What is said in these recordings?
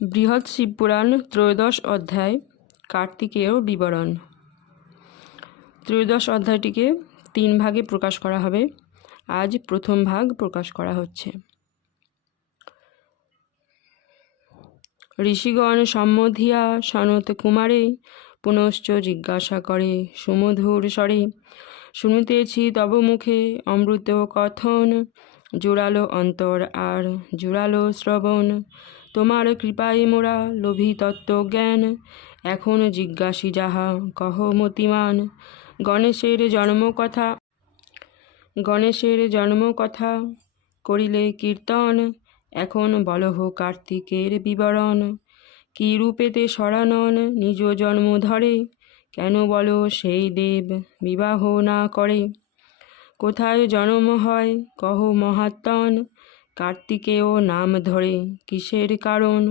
বৃহৎ শিবপুরাণ ত্রয়োদশ অধ্যায় কার্তিকেয় বিবরণ। ত্রয়োদশ অধ্যায়টিকে 3 ভাগে প্রকাশ করা হবে। আজ প্রথম ভাগ প্রকাশ করা হচ্ছে। ঋষিগণ সম্মধিয়া সনত কুমারে পুনশ্চ জিজ্ঞাসা করে সুমধুর স্বরে, শুনিতেছি তব মুখে অমৃত কথন, জোড়ালো অন্তর আর জোড়ালো শ্রবণ। তোমার কৃপায় মোরা লোভী তত্ত্বজ্ঞান, এখন জিজ্ঞাসী যাহা কহ মতিমান। গণেশের জন্ম কথা করিলে কীর্তন, এখন বলহ কার্তিকের বিবরণ। কি রূপেতে সরানন নিজ জন্ম ধরে, কেন বলো সেই দেব বিবাহ না করে। কোথায় জন্ম হয় কহ মহাত্মন, কার্তিকেয় নাম ধরে কিসের কারণ।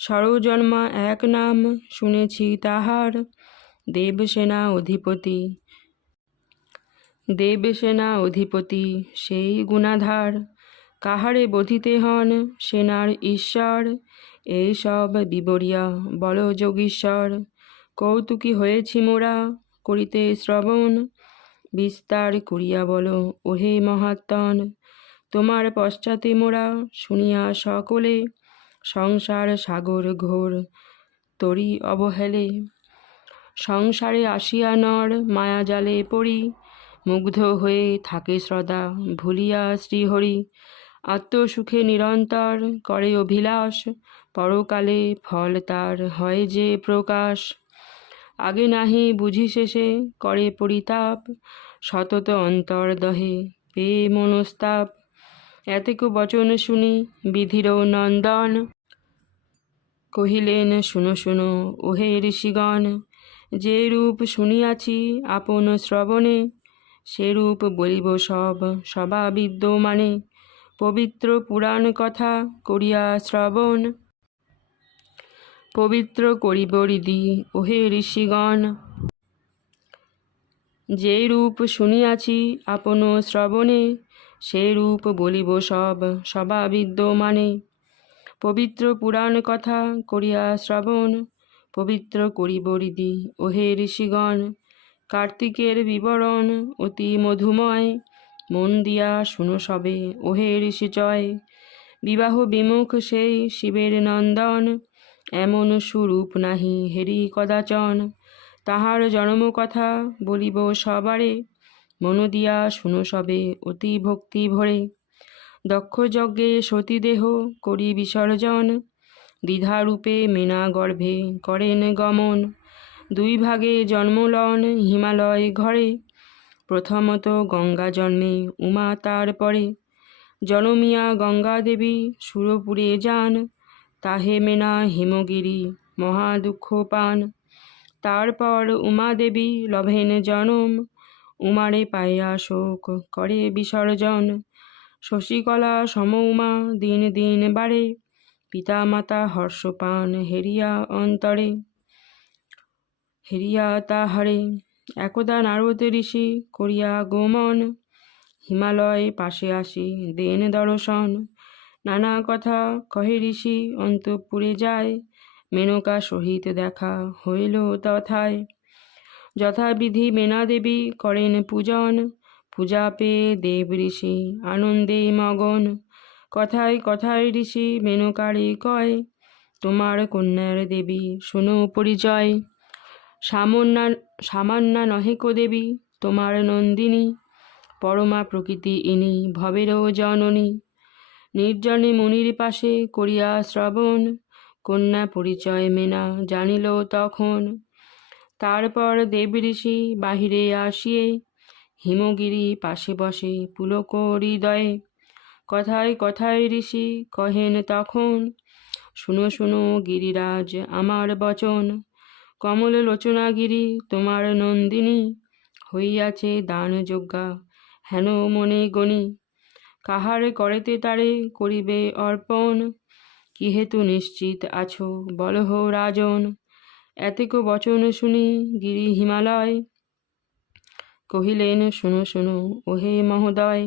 সরজন্মা এক নাম শুনেছি তাহার, দেবসেনা অধিপতি সেই গুণাধার। কাহারে বোধিতে হন সেনার ঈশ্বর, এই সব বিবরিয়া বল যোগীশ্বর। কৌতুকী হয়েছি মোরা করিতে শ্রবণ, বিস্তার করিয়া বলো ওহে মহাত্মন। তোমার পশ্চাতে মোরা শুনিয়া সকলে, সংসার সাগর ঘোর তরি অবহেলে। সংসারে আসিয়া নর মায়াজালে পড়ি, মুগ্ধ হয়ে থাকে শ্রদ্ধা ভুলিয়া শ্রীহরি। আত্মসুখে নিরন্তর করে অভিলাষ, পরকালে ফল তার হয় যে প্রকাশ। আগে নাহি বুঝি শেষে করে পরিতাপ, সতত অন্তর দহে পেয়ে মনস্তাপ। এতেক বচন শুনি বিধির নন্দন, কহিলেন শুনো শুনো ওহে ঋষিগণ। যে রূপ শুনিয়াছি আপন শ্রবণে, সে রূপ বলিব সবা বিদ্যমানে। পবিত্র পুরাণ কথা করিয়া শ্রবণ, পবিত্র করিব হৃদি ওহে ঋষিগণ। যে রূপ শুনিয়াছি আপন শ্রবণে, সে রূপ বলিব সবা বিদ্যমানে। পবিত্র পুরাণ কথা করিয়া শ্রবণ, পবিত্র করিব হৃদি ওহে ঋষিগণ। কার্তিকের বিবরণ অতি মধুময়, মন দিয়া শুনো সবে ওহে ঋষিচয়। বিবাহ বিমুখ সেই শিবের নন্দন, এমন সুরূপ নাহি হেরি কদাচন। তাহার জন্ম কথা বলিব সবারে, মন দিয়া শুনো সবে অতি ভক্তি ভরে। দক্ষ যজ্ঞে সতীদেহ করি বিসর্জন, দ্বিধারূপে মেনা গর্ভে করেন গমন। 2 ভাগে জন্ম লন হিমালয় ঘরে, প্রথমত গঙ্গা জন্মে উমা তার পরে। জনমিয়া গঙ্গা দেবী সুরপুরে যান, তাহে মেনা হিমগিরি মহা দুঃখ পান। তারপর উমা দেবী লভেন জনম, উমারে পাইয়া শোক করে বিসর্জন। শশীকলা সম উমা দিন দিন বাড়ে, পিতা মাতা হর্ষ পান হেরিয়া তাহারে। একদা নারদ ঋষি করিয়া গমন, হিমালয় পাশে আসি দেন দর্শন। নানা কথা কহে ঋষি অন্তঃপুরে যায়, মেনকা সহিত দেখা হইল তথায়। যথাবিধি মেনা দেবী করেন পূজন, পূজা পেয়ে দেব ঋষি আনন্দে মগন। কথায় কথায় ঋষি মেনকারে কয়, তোমার কন্যার দেবী শোনো পরিচয়। সামান্যা নহে কো দেবী তোমার নন্দিনী, পরমা প্রকৃতি ইনি ভবেরও জননী। নির্জনে মুনির পাশে করিয়া শ্রবণ, কন্যা পরিচয় মেনা জানিল তখন। তারপর দেব ঋষি বাহিরে আসিয়ে, হিমগিরি পাশে বসে পুলক হৃদয়ে। কথায় কথায় ঋষি কহেন তখন, শুনো শুনো গিরিরাজ আমার বচন। কমল লোচনা গিরি তোমার নন্দিনী, হইয়াছে দান যজ্ঞা হেন মনে গণি। কাহার করেতে তারে করিবে অর্পণ, কি হেতু নিশ্চিত আছো বলহ রাজন। এতেক বচন শুনি গিরি হিমালয়, কহিলেন শুনো শুনো ওহে মহোদয়।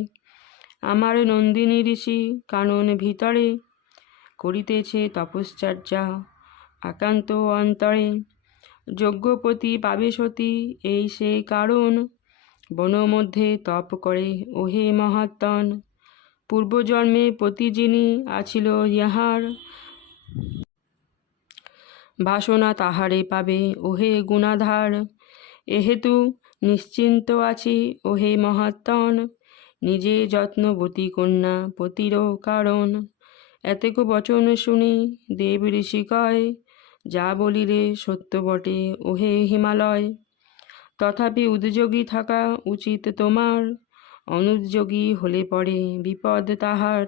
আমার নন্দিনী ঋষি কানন ভিতরে, করিতেছে তপশ্চর্যা একান্ত অন্তরে। যজ্ঞপতি পাবে সতী এই সে কারণ, বন মধ্যে তপ করে ওহে মহাত্মন। পূর্বজন্মে পতি যিনি আছিল ইহার, বাসনা তাহারে পাবে ওহে গুণাধার। এহেতু নিশ্চিন্ত আছি ওহে মহাত্মন, নিজে যত্নবতী কন্যা পতির কারণ। এতেক বচন শুনি দেব ঋষি কয়, যা বলিলে সত্য বটে ওহে হিমালয়। তথাপি উদ্যোগী থাকা উচিত তোমার, অনুদ্যোগী হলে পড়ে বিপদ তাহার।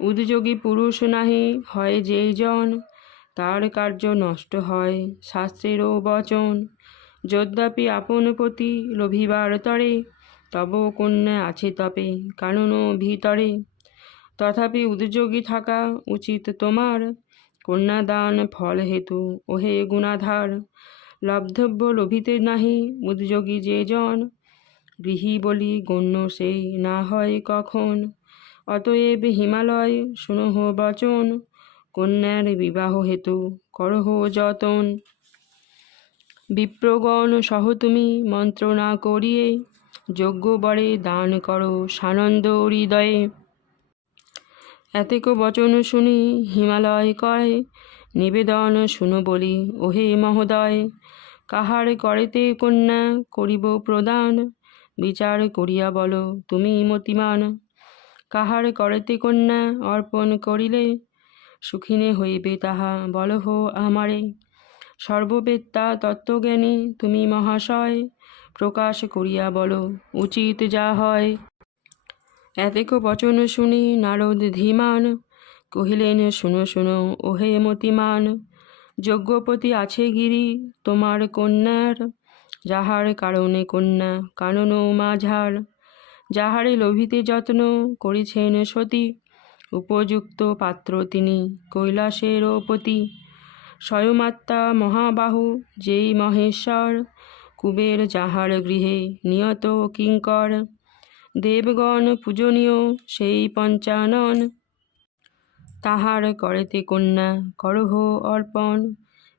উদ্যোগী পুরুষ নাহি হয় যেই জন, তার কার্য নষ্ট হয় শাস্ত্রেরও বচন। যদ্যপি আপন পতি লোভিবার তরে, তব কন্যা আছে তপে কানন ভিতরে। তথাপি উদ্যোগী থাকা উচিত তোমার, কন্যাদান ফল হেতু ওহে গুণাধার। লব্ধব্য লোভিতে নাহি উদ্যোগী যে জন, গৃহী বলি গণ্য সেই না হয় কখন। অতএব হিমালয় শুনহ বচন, কন্যার বিবাহ হেতু করহ যতন। বিপ্রগণ সহ তুমি মন্ত্রণা করিয়ে, যজ্ঞ বরে দান করো সানন্দ হৃদয়ে। এতেক বচন শুনি হিমালয় কয়, নিবেদন শুনো বলি ওহে মহোদয়। কাহার করেতে কন্যা করিব প্রদান, বিচার করিয়া বলো তুমি মতিমান। কাহার করেতে কন্যা অর্পণ করিলে, সুখিনে হইবে তাহা বলহ আমারে। সর্ববেত্তা তত্ত্বজ্ঞানী তুমি মহাশয়, প্রকাশ করিয়া বলো উচিত যা হয়। এতেক বচন শুনি নারদ ধীমান, কহিলেন শুনো শুনো ওহে মতিমান। যজ্ঞপতি আছে গিরি তোমার কন্যার, যাহার কারণে কন্যা কানন মাঝার। যাহারে লোভিতে যত্ন করিছেন সতী, উপযুক্ত পাত্র তিনি কৈলাসের পতি। স্বয়মাত্মা মহাবাহু যেই মহেশ্বর, কুবের যাহার গৃহে নিয়ত কিঙ্কর। দেবগণ পূজনীয় সেই পঞ্চানন, তাহার করেতে কন্যা করহ অর্পণ।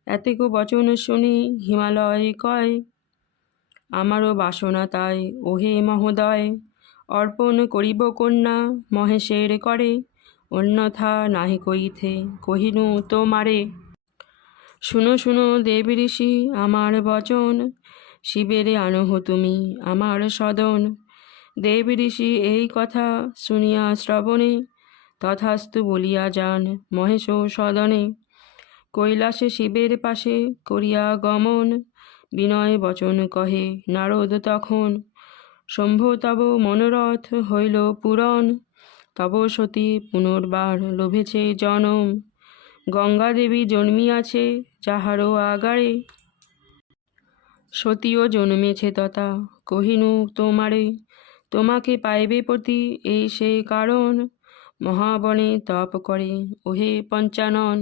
এতেক বচন শুনি হিমালয় কয়, আমারও বাসনা তাই ওহে মহোদয়। অর্পণ করিব কন্যা মহেশের করে, অন্যথা নাহি কইতে কহিনু তোমারে। শুনো শুনো দেব ঋষি আমার বচন, শিবেরে আনহ তুমি আমার সদন। দেব ঋষি এই কথা শুনিয়া শ্রবণে, তথাস্তু বলিয়া যান মহেশ সদনে। কৈলাসে শিবের পাশে করিয়া গমন, বিনয় বচন কহে নারদ তখন। শম্ভু তব মনোরথ হইল পূরণ, তব সতী পুনর্বার লোভেছে জনম। গঙ্গা দেবী জন্মিয়াছে যাহারও আগারে, সতীও জন্মেছে তথা কহিনু তোমারে। তোমাকে পাইবে পতি এই সেই কারণ, মহাবনে তপ করে ওহে পঞ্চানন।